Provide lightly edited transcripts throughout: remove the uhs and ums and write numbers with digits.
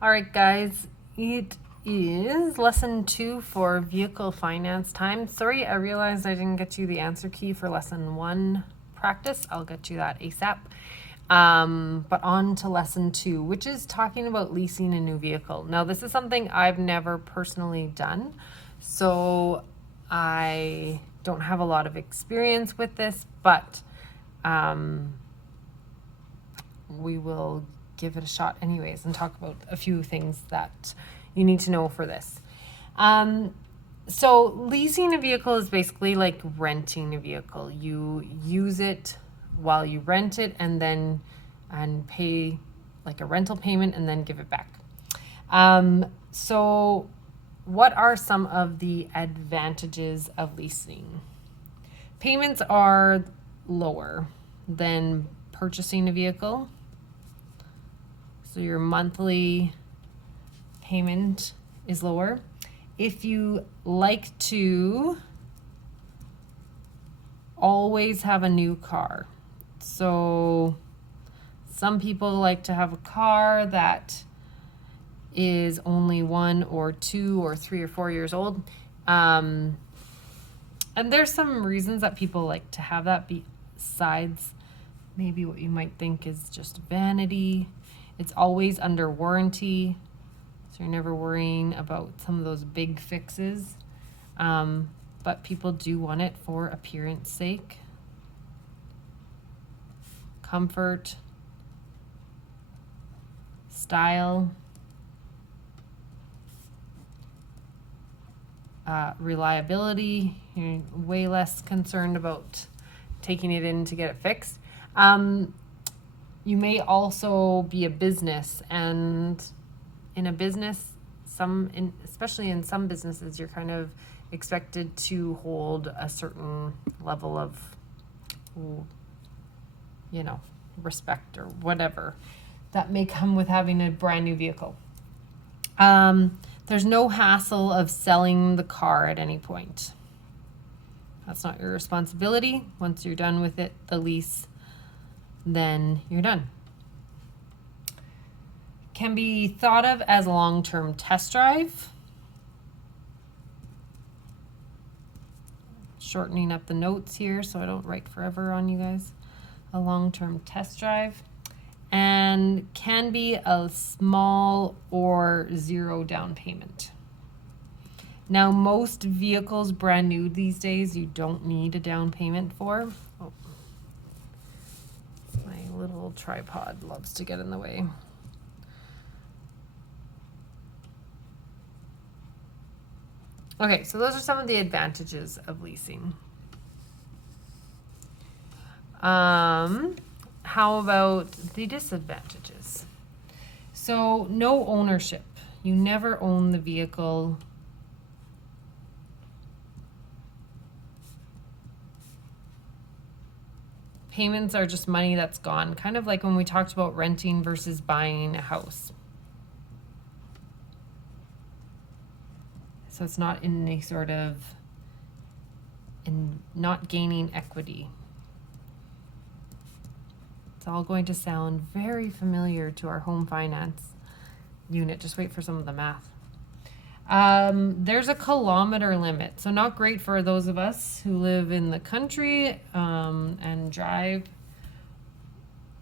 All right, guys, it is lesson 2 for vehicle finance time. Sorry, I realized I didn't get you the answer key for lesson 1 practice. I'll get you that ASAP. But on to lesson 2, which is talking about leasing a new vehicle. Now, this is something I've never personally done, so I don't have a lot of experience with this, but we will give it a shot anyways and talk about a few things that you need to know for this. So leasing a vehicle is basically like renting a vehicle. You use it while you rent it and pay like a rental payment and then give it back. So what are some of the advantages of leasing? Payments are lower than purchasing a vehicle. So your monthly payment is lower. If you like to always have a new car, so some people like to have a car that is only 1 or 2 or 3 or 4 years old. And there's some reasons that people like to have that besides maybe what you might think is just vanity. It's always under warranty, so you're never worrying about some of those big fixes. But people do want it for appearance sake, comfort, style, reliability. You're way less concerned about taking it in to get it fixed. You may also be a business, and in a business, especially in some businesses, you're kind of expected to hold a certain level of, respect or whatever that may come with having a brand new vehicle. There's no hassle of selling the car at any point. That's not your responsibility. Once you're done with it, the lease, then you're done. Can be thought of as a long-term test drive. Shortening up the notes here so I don't write forever on you guys. A long-term test drive. And can be a small or zero down payment. Now, most vehicles brand new these days, you don't need a down payment for. Oh. My little tripod loves to get in the way. Okay, so those are some of the advantages of leasing. How about the disadvantages? So no ownership. You never own the vehicle. Payments are just money that's gone, kind of like when we talked about renting versus buying a house. So it's not in any sort of, not gaining equity. It's all going to sound very familiar to our home finance unit. Just wait for some of the math. There's a kilometer limit, so not great for those of us who live in the country and drive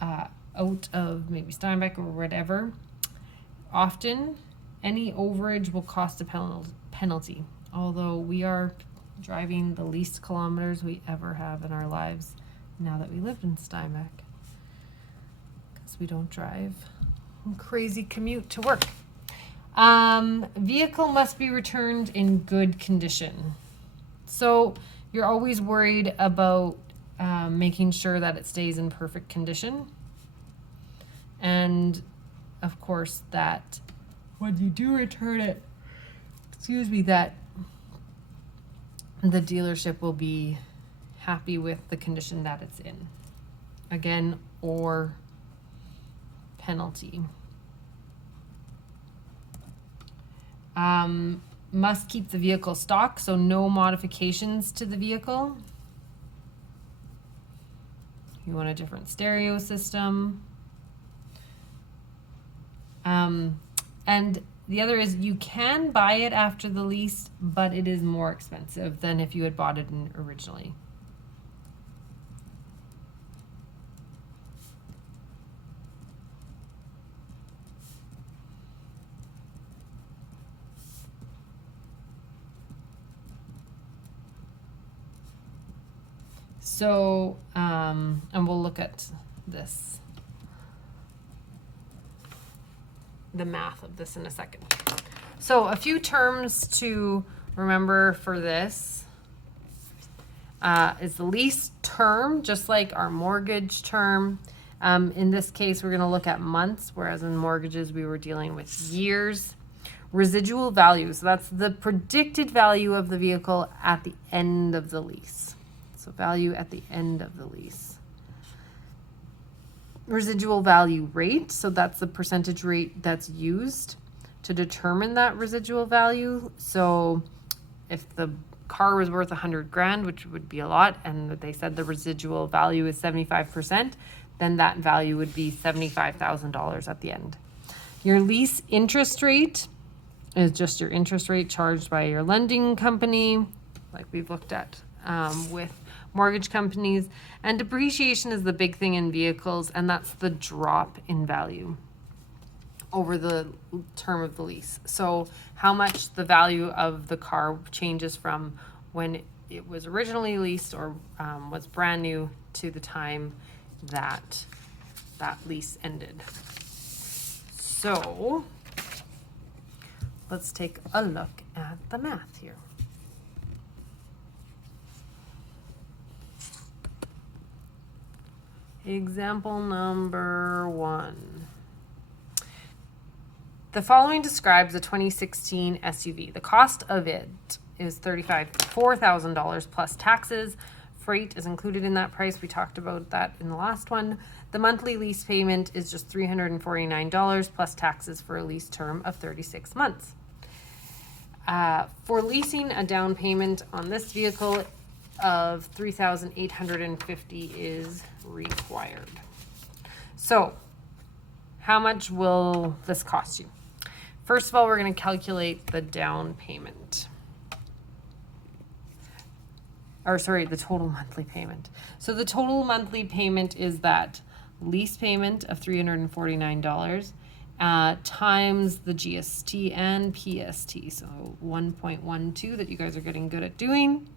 out of maybe Steinbach or whatever. Often, any overage will cost a penalty, although we are driving the least kilometers we ever have in our lives now that we live in Steinbach, because we don't drive a crazy commute to work. Vehicle must be returned in good condition. So you're always worried about making sure that it stays in perfect condition. And of course that when you do return it, that the dealership will be happy with the condition that it's in. Again, or penalty. Must keep the vehicle stock, so no modifications to the vehicle. You want a different stereo system. And the other is you can buy it after the lease, but it is more expensive than if you had bought it originally. So, and we'll look at this, the math of this in a second. So a few terms to remember for this is the lease term, just like our mortgage term. In this case, we're going to look at months, whereas in mortgages, we were dealing with years. Residual value, so that's the predicted value of the vehicle at the end of the lease. So value at the end of the lease. Residual value rate, so that's the percentage rate that's used to determine that residual value. So if the car was worth $100,000, which would be a lot, and they said the residual value is 75%, then that value would be $75,000 at the end. Your lease interest rate is just your interest rate charged by your lending company, like we've looked at with mortgage companies. And depreciation is the big thing in vehicles, and that's the drop in value over the term of the lease. So how much the value of the car changes from when it was originally leased or was brand new to the time that that lease ended. So let's take a look at the math here. Example number 1. The following describes a 2016 SUV. The cost of it is $4,000 plus taxes. Freight is included in that price. We talked about that in the last one. The monthly lease payment is just $349 plus taxes for a lease term of 36 months. For leasing, a down payment on this vehicle of $3,850 is required. So, how much will this cost you? First of all, we're going to calculate the down payment. The total monthly payment. So the total monthly payment is that lease payment of $349 times the GST and PST. So 1.12 that you guys are getting good at doing.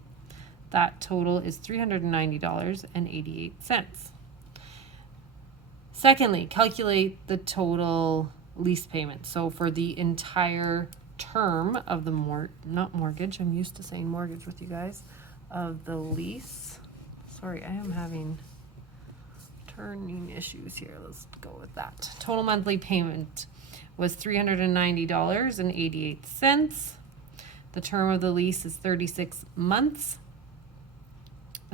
That total is $390.88. Secondly, calculate the total lease payment. So for the entire term of the not mortgage, I'm used to saying mortgage with you guys, of the lease. Sorry, I am having turning issues here. Let's go with that. Total monthly payment was $390.88. The term of the lease is 36 months.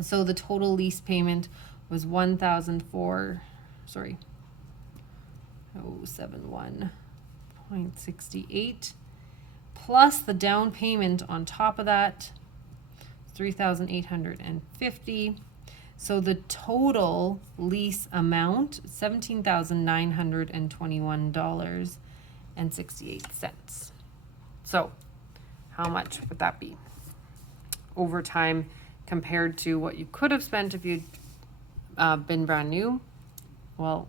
So the total lease payment was $1,071.68 plus the down payment on top of that, $3,850. So the total lease amount, $17,921.68. So how much would that be over time compared to what you could have spent if you'd been brand new? Well,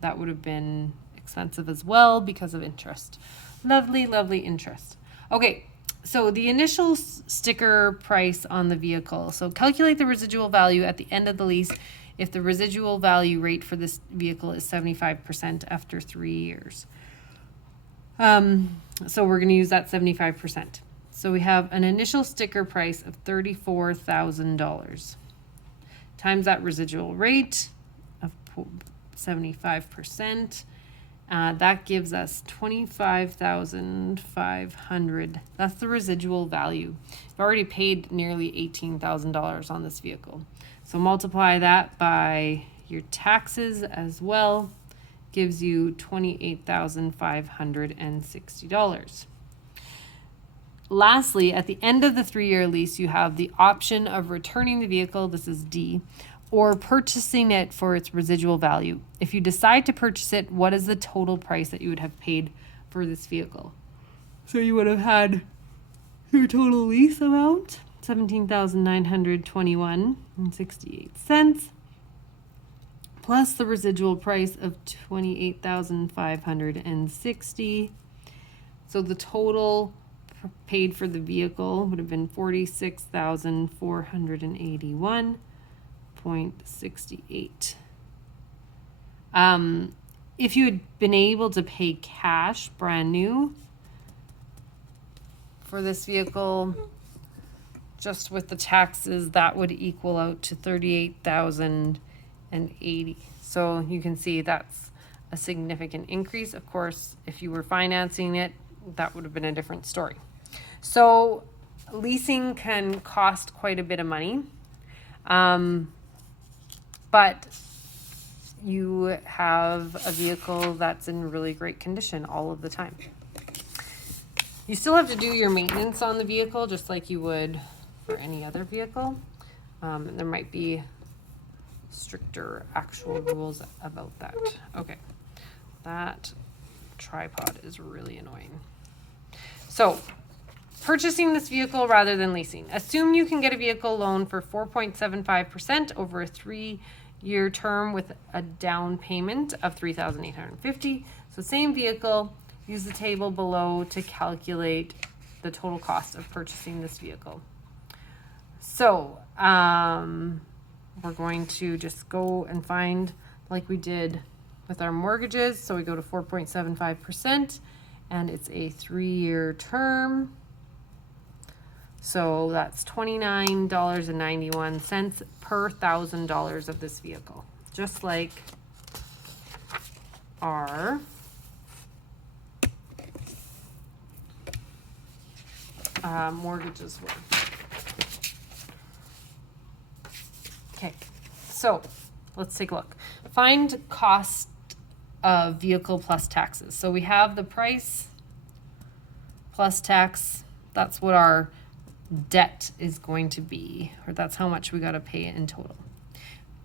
that would have been expensive as well because of interest. Lovely, lovely interest. Okay, so the initial sticker price on the vehicle. So calculate the residual value at the end of the lease if the residual value rate for this vehicle is 75% after 3 years. So we're going to use that 75%. So we have an initial sticker price of $34,000 times that residual rate of 75%. That gives us $25,500. That's the residual value. You've already paid nearly $18,000 on this vehicle. So multiply that by your taxes as well, gives you $28,560. Lastly, at the end of the 3-year lease, you have the option of returning the vehicle, this is D, or purchasing it for its residual value. If you decide to purchase it, what is the total price that you would have paid for this vehicle. So you would have had your total lease amount, $17,921.68, plus the residual price of $28,560. So the total paid for the vehicle would have been $46,481.68. If you had been able to pay cash brand new for this vehicle, just with the taxes, that would equal out to $38,080. So you can see that's a significant increase. Of course, if you were financing it, that would have been a different story. So leasing can cost quite a bit of money, but you have a vehicle that's in really great condition all of the time. You still have to do your maintenance on the vehicle just like you would for any other vehicle. There might be stricter actual rules about that. Okay, that tripod is really annoying. So, purchasing this vehicle rather than leasing. Assume you can get a vehicle loan for 4.75% over a 3-year term with a down payment of $3,850. So same vehicle, use the table below to calculate the total cost of purchasing this vehicle. So we're going to just go and find, like we did with our mortgages. So we go to 4.75%, and it's a 3-year term. So that's $29.91 per $1,000 of this vehicle, just like our mortgages were. Okay, so let's take a look. Find cost of vehicle plus taxes. So we have the price plus tax. That's what our debt is going to be, or that's how much we got to pay in total.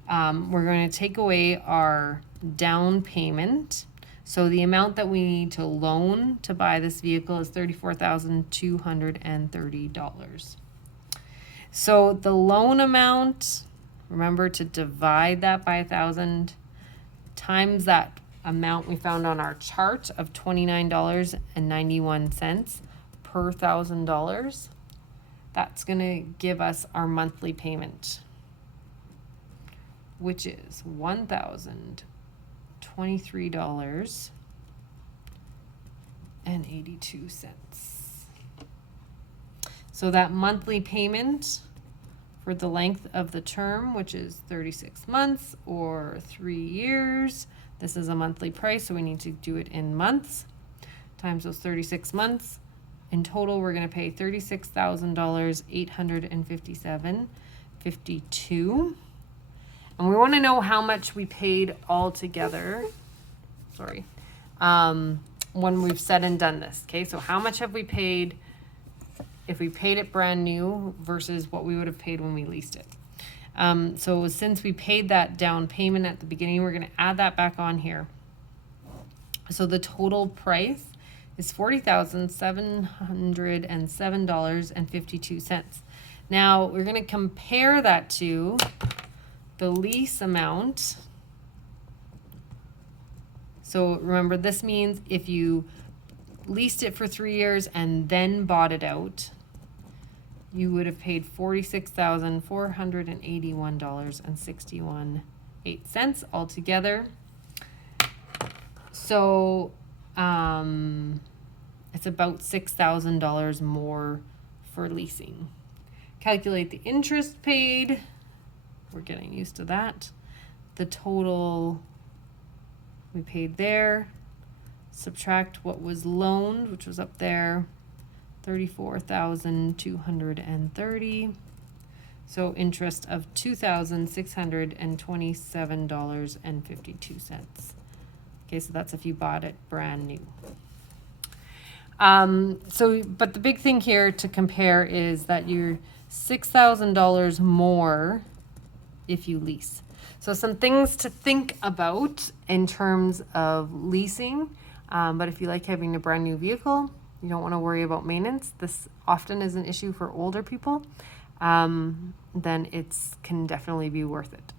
We're going to take away our down payment. So the amount that we need to loan to buy this vehicle is $34,230. So the loan amount, remember to divide that by 1,000 times that amount we found on our chart of $29.91 per $1,000. That's going to give us our monthly payment, which is $1,023.82. So that monthly payment for the length of the term, which is 36 months or 3 years, this is a monthly price, so we need to do it in months, times those 36 months. In total, we're going to pay $36,857.52. And we want to know how much we paid all together. Sorry. When we've said and done this. Okay, so how much have we paid if we paid it brand new versus what we would have paid when we leased it? So since we paid that down payment at the beginning, we're going to add that back on here. So the total price is $40,707.52. Now we're going to compare that to the lease amount. So remember, this means if you leased it for 3 years and then bought it out, you would have paid $46,481.618 altogether. So it's about $6,000 more for leasing. Calculate the interest paid. We're getting used to that. The total we paid there. Subtract what was loaned, which was up there, $34,230. So interest of $2,627.52. Okay, so that's if you bought it brand new. But the big thing here to compare is that you're $6,000 more if you lease. So some things to think about in terms of leasing. But if you like having a brand new vehicle, you don't want to worry about maintenance, this often is an issue for older people, then it's can definitely be worth it.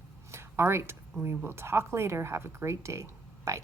All right, we will talk later. Have a great day. Bye.